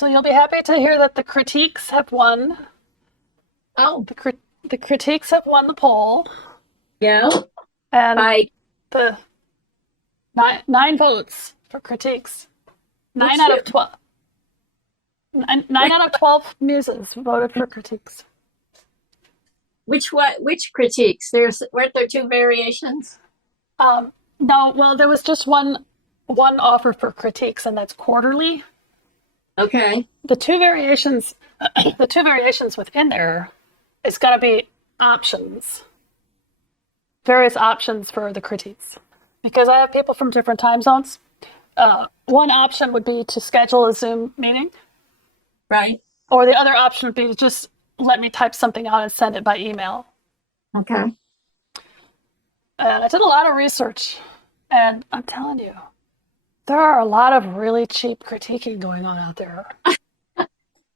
So you'll be happy to hear that the critiques have won. Oh, The critiques have won the poll, yeah. and By the nine votes for critiques. Nine which out of 12. Nine out of 12 muses voted for critiques. which critiques? Weren't there two variations? No, well, there was just one offer for critiques, and that's quarterly. Okay. The two variations, the two variations within there is going to be options, various options for the critiques, because I have people from different time zones. One option would be to schedule a Zoom meeting, Right. or the other option would be to just let me type something out and send it by email. Okay. And I did a lot of research, and I'm telling you, there are a lot of really cheap critiquing going on out there.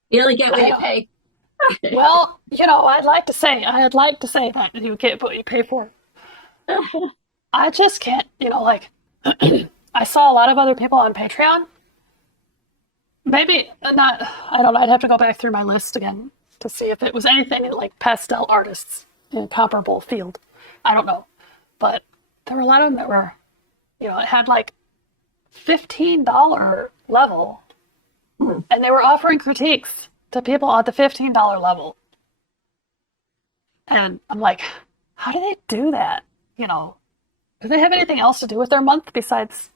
You only get what I you know. pay. Well, I'd like to say that you get what you pay for. I just can't, like, I saw a lot of other people on Patreon. Maybe not, I don't know, I'd have to go back through my list again to see if it was anything like pastel artists in a comparable field. I don't know. But there were a lot of them that were, it had like $15 level, and they were offering critiques to people at the $15 level. And I'm like, how do they do that? Do they have anything else to do with their month besides?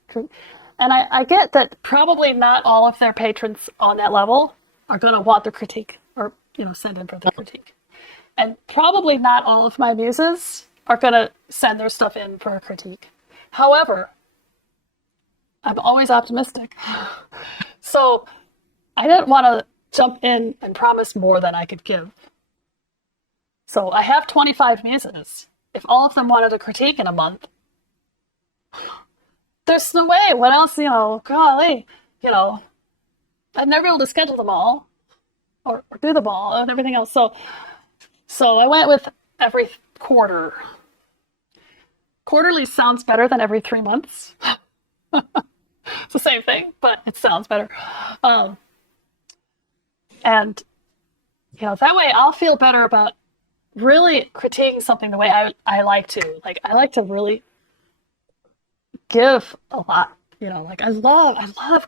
And I get that probably not all of their patrons on that level are going to want the critique or, send in for the critique. And probably not all of my muses are going to send their stuff in for a critique. However, I'm always optimistic. So I didn't want to jump in and promise more than I could give. So I have 25 muses. If all of them wanted a critique in a month, there's no way. What else, golly, I'd never be able to schedule them all or do them all and everything else. So I went with every quarter. Quarterly sounds better than every 3 months. It's the same thing, but it sounds better. And, that way I'll feel better about really critiquing something the way I like to. Like, I like to really give a lot. Like I love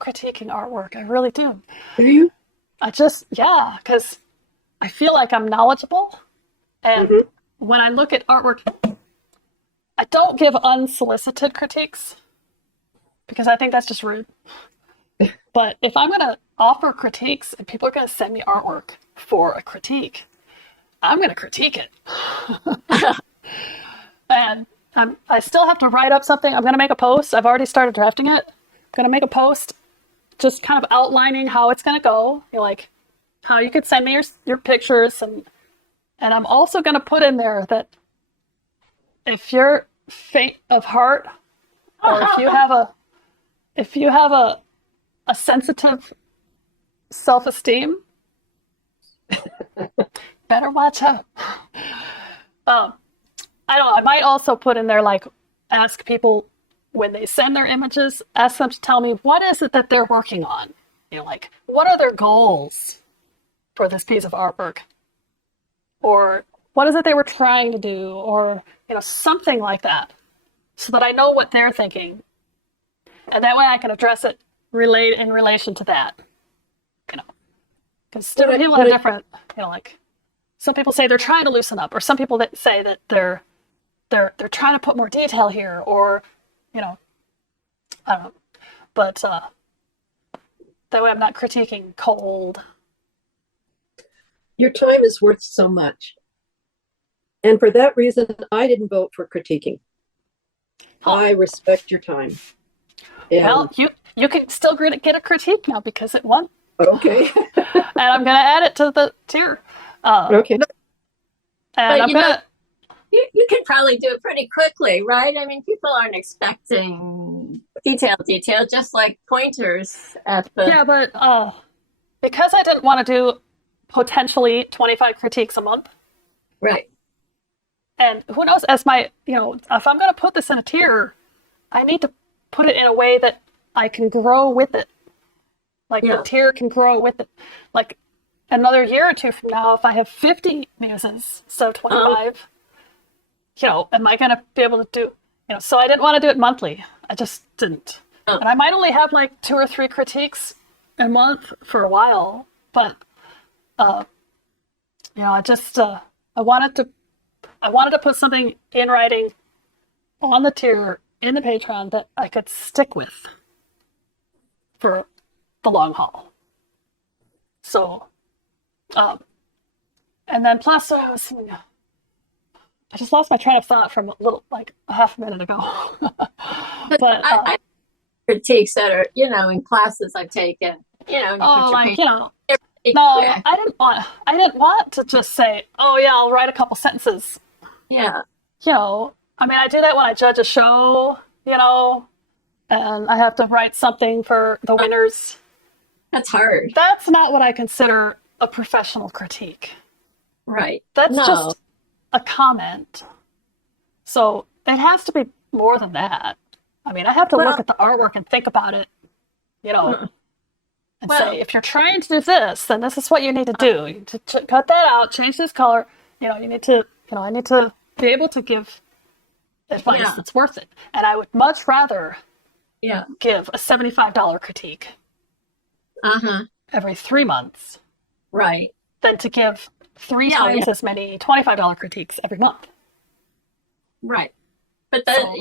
critiquing artwork. I really do. Do you? Yeah, because I feel like I'm knowledgeable. And Mm-hmm. when I look at artwork, I don't give unsolicited critiques because I think that's just rude. But if I'm going to offer critiques and people are going to send me artwork for a critique, I'm going to critique it. And I still have to write up something. I'm going to make a post. I've already started drafting it. I'm going to make a post just kind of outlining how it's going to go. Like how you could send me your pictures. And I'm also going to put in there that if you're faint of heart or if you have a sensitive self-esteem, better watch out. I don't know. I might also put in there, like, ask people when they send their images, ask them to tell me what is it that they're working on. Like, what are their goals for this piece of artwork? Or what is it they were trying to do? Or, something like that. So that I know what they're thinking. And that way I can address it in relation to that. Because different people have different, like, some people say they're trying to loosen up, or some people that say that they're trying to put more detail here, or, I don't know. But that way I'm not critiquing cold. Your time is worth so much. And for that reason, I didn't vote for critiquing. I respect your time. And, well, you can still get a critique now because it won. okay. And I'm going to add it to the tier. Okay. And But I'm going to... You could probably do it pretty quickly, right? I mean, people aren't expecting detail, just like pointers at the... Yeah, but because I didn't want to do potentially 25 critiques a month, Right. and who knows, as my, if I'm going to put this in a tier, I need to put it in a way that I can grow with it. Like Yeah. the tier can grow with it. Like another year or two from now, if I have 50 muses, so 25, am I going to be able to do, so I didn't want to do it monthly. I just didn't. And I might only have like 2 or 3 critiques a month for a while, but, I just, I wanted to put something in writing on the tier in the Patreon that I could stick with for the long haul. So, and then plus, I just lost my train of thought from a half a minute ago. But I critiques that are, in classes I've taken, you put your paint no, quick. I didn't want to just say, oh yeah, I'll write a couple sentences. Yeah. I mean, I do that when I judge a show, and I have to write something for the winners. That's hard. That's not what I consider a professional critique. Right. That's No. just a comment. So it has to be more than that. I mean, I have to look at the artwork and think about it, and say, if you're trying to do this, then this is what you need to do. You need to cut that out, change this color. You need to, I need to be able to give advice that's worth it. And I would much rather give a $75 critique every 3 months Right. than to give 3 times as many $25 critiques every month. Right. But then,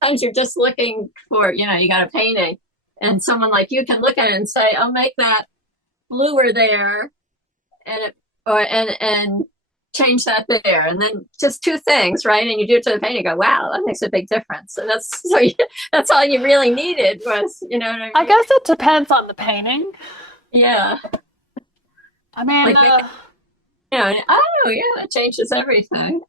sometimes you're just looking for, you got a painting and someone like you can look at it and say, I'll make that bluer there and change that there. And then just 2 things, right? And you do it to the painting, you go, wow, that makes a big difference. And that's all you really needed was, what I mean? I guess it depends on the painting. Yeah. I mean, I don't know, it changes everything.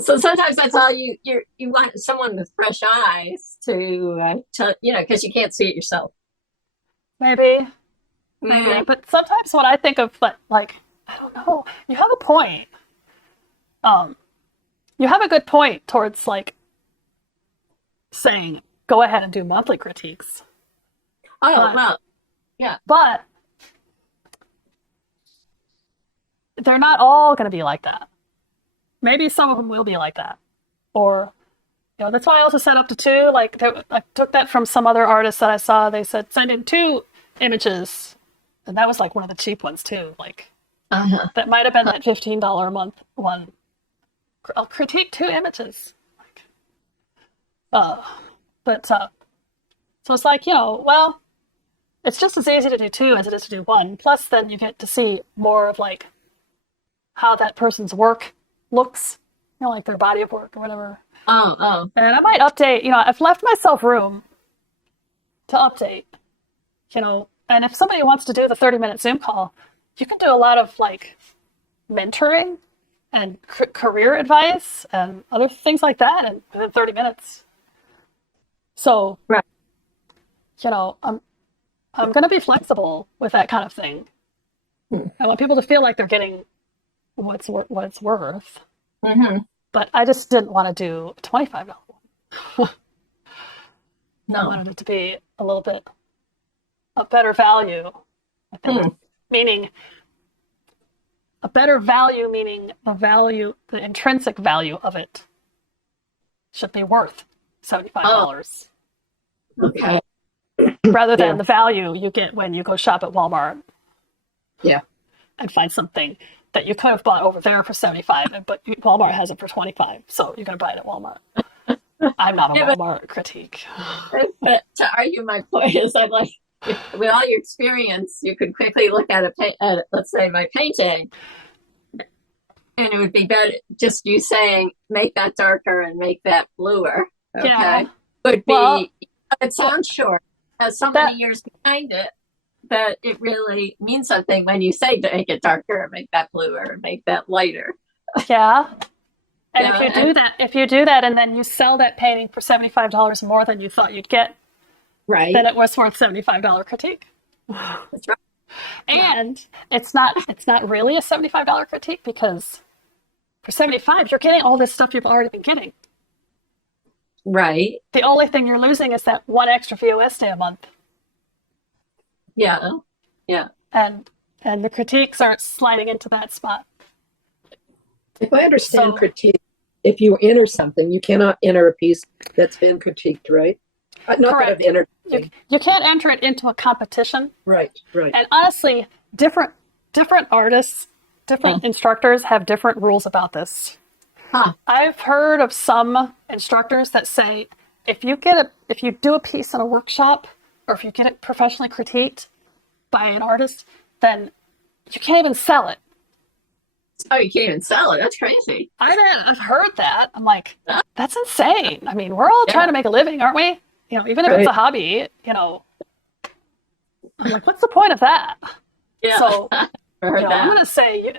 So sometimes that's all you want, someone with fresh eyes to tell, because you can't see it yourself. maybe. But sometimes when I think of I don't know, you have a point. You have a good point towards saying, go ahead and do monthly critiques. Well, yeah. But they're not all going to be like that. Maybe some of them will be like that. Or, that's why I also set up to 2. I took that from some other artists that I saw. They said, send in 2 images. And that was one of the cheap ones too. That might have been that $15 a month one. I'll critique 2 images. So it's well, it's just as easy to do 2 as it is to do 1. Plus, then you get to see more of how that person's work looks, their body of work or whatever. Oh. And I might update. I've left myself room to update. And if somebody wants to do the 30-minute Zoom call, you can do a lot of mentoring and career advice and other things like that in within 30 minutes. So, right. I'm going to be flexible with that kind of thing. I want people to feel like they're getting what it's worth. But I just didn't want to do a $25 one. No. I wanted it to be a little bit a better value, I think. Meaning a better value, meaning the intrinsic value of it should be worth $75. Okay. Rather than the value you get when you go shop at Walmart. Yeah. And find something that you could have bought over there for $75, but Walmart has it for $25, so you're going to buy it at Walmart. I'm not a Walmart critique. But to argue my point is, I'm like, with all your experience, you could quickly look at let's say, my painting, and it would be better just you saying, make that darker and make that bluer. Okay. Yeah. Would be, it sounds short, has so many years behind it, that it really means something when you say to make it darker, make that bluer, make that lighter. Yeah. And if you do that and then you sell that painting for $75 more than you thought you'd get, right, then it was worth $75 critique. That's right. And it's not really a $75 critique, because for $75 you're getting all this stuff you've already been getting. Right. The only thing you're losing is that one extra VOS day a month. Yeah. Yeah. And the critiques aren't sliding into that spot. If I understand So- critique, if you enter something, you cannot enter a piece that's been critiqued, right? Not that Correct. I've entered. You can't enter it into a competition. Right, right. And honestly, different artists, different instructors have different rules about this. Huh. I've heard of some instructors that say if you do a piece in a workshop, or if you get it professionally critiqued by an artist, then you can't even sell it. Oh, you can't even sell it. That's crazy. I've heard that. I'm like, that's insane. I mean, we're all trying to make a living, aren't we? You know, even if it's a hobby, you know. I'm like, what's the point of that? Yeah. So, Heard that. I'm going to say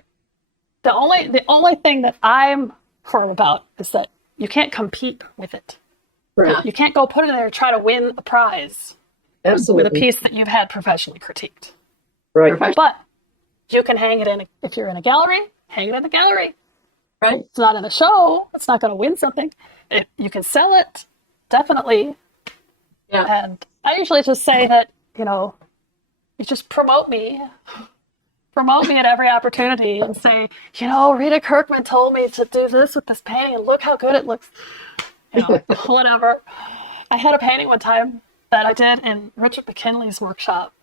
the only thing that I'm firm about is that you can't compete with it. Right. You can't go put it in there and try to win a prize Absolutely. with a piece that you've had professionally critiqued. Right. But you can hang it in, if you're in a gallery, hang it in the gallery. Right. It's not in a show. It's not going to win something. You can sell it, definitely. Yeah. And I usually just say that, you just promote me at every opportunity and say, Rita Kirkman told me to do this with this painting and look how good it looks. Whatever. I had a painting one time that I did in Richard McKinley's workshop.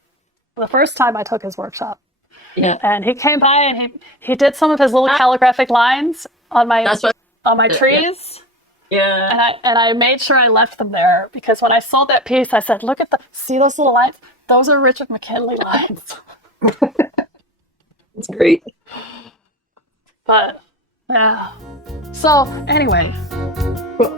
The first time I took his workshop. Yeah. And he came by and he did some of his little calligraphic lines on my trees. Yeah. And I made sure I left them there because when I sold that piece, I said, see those little lines? Those are Richard McKinley lines. That's great. But, yeah. So, anyway. Well,